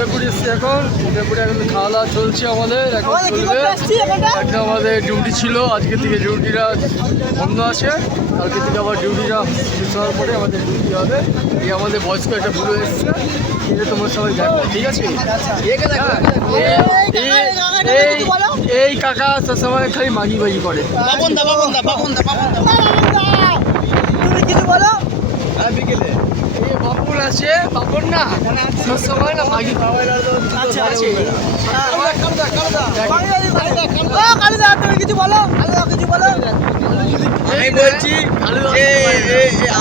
উদয়পুর এসছি এখন। উদয়পুরে এখন খাওয়া দাওয়া চলছে আমাদের, এখন চলবে। একটা আমাদের ডিউটি ছিল, আজকে থেকে ডিউটিটা বন্ধ আছে। কালকে থেকে আবার ডিউটিটা শেষ হওয়ার পরে আমাদের ডিউটি হবে। এই আমাদের বয়স্ক একটা বুড়ো এসছে, এটা তোমরা সবাই দেখো, ঠিক আছে? এই কাকা সবসময় খালি মাগি বাগি করে। তুমি কিছু বলো। বিকেলে বাপুর আছে, বাপুর না সবসময় না মাগি আচ্ছা আছে। কালুদা তুমি কিছু বলো, কালুদা কিছু বলো। আমি বলছি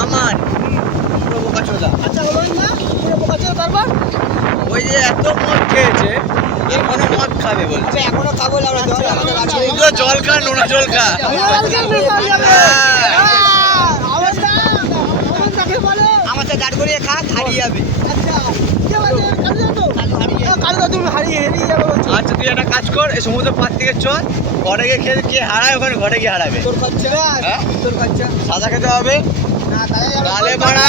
আমার পুরো বোকাচোদা। আচ্ছা বলুন না, পুরো বোকাচোদা। তারপর ওই যে এত মদ খেয়েছে, এখনো মদ খাবে বলছে। আচ্ছা এখনো খাবো না আমরা, জল আমাদের আছে। শুধু জল খা, নোনা জল খা। আমার সাথে দাঁড় করিয়ে খা, হারিয়ে যাবে। আচ্ছা তুই একটা কাজ কর, এই সমুদ্র পার থেকে চল, ঘরে গিয়ে খেয়ে কে হারায় ওখানে ঘরে গিয়ে হারাবে। হ্যাঁ? সাদা খেতে হবে, তাহলে মারা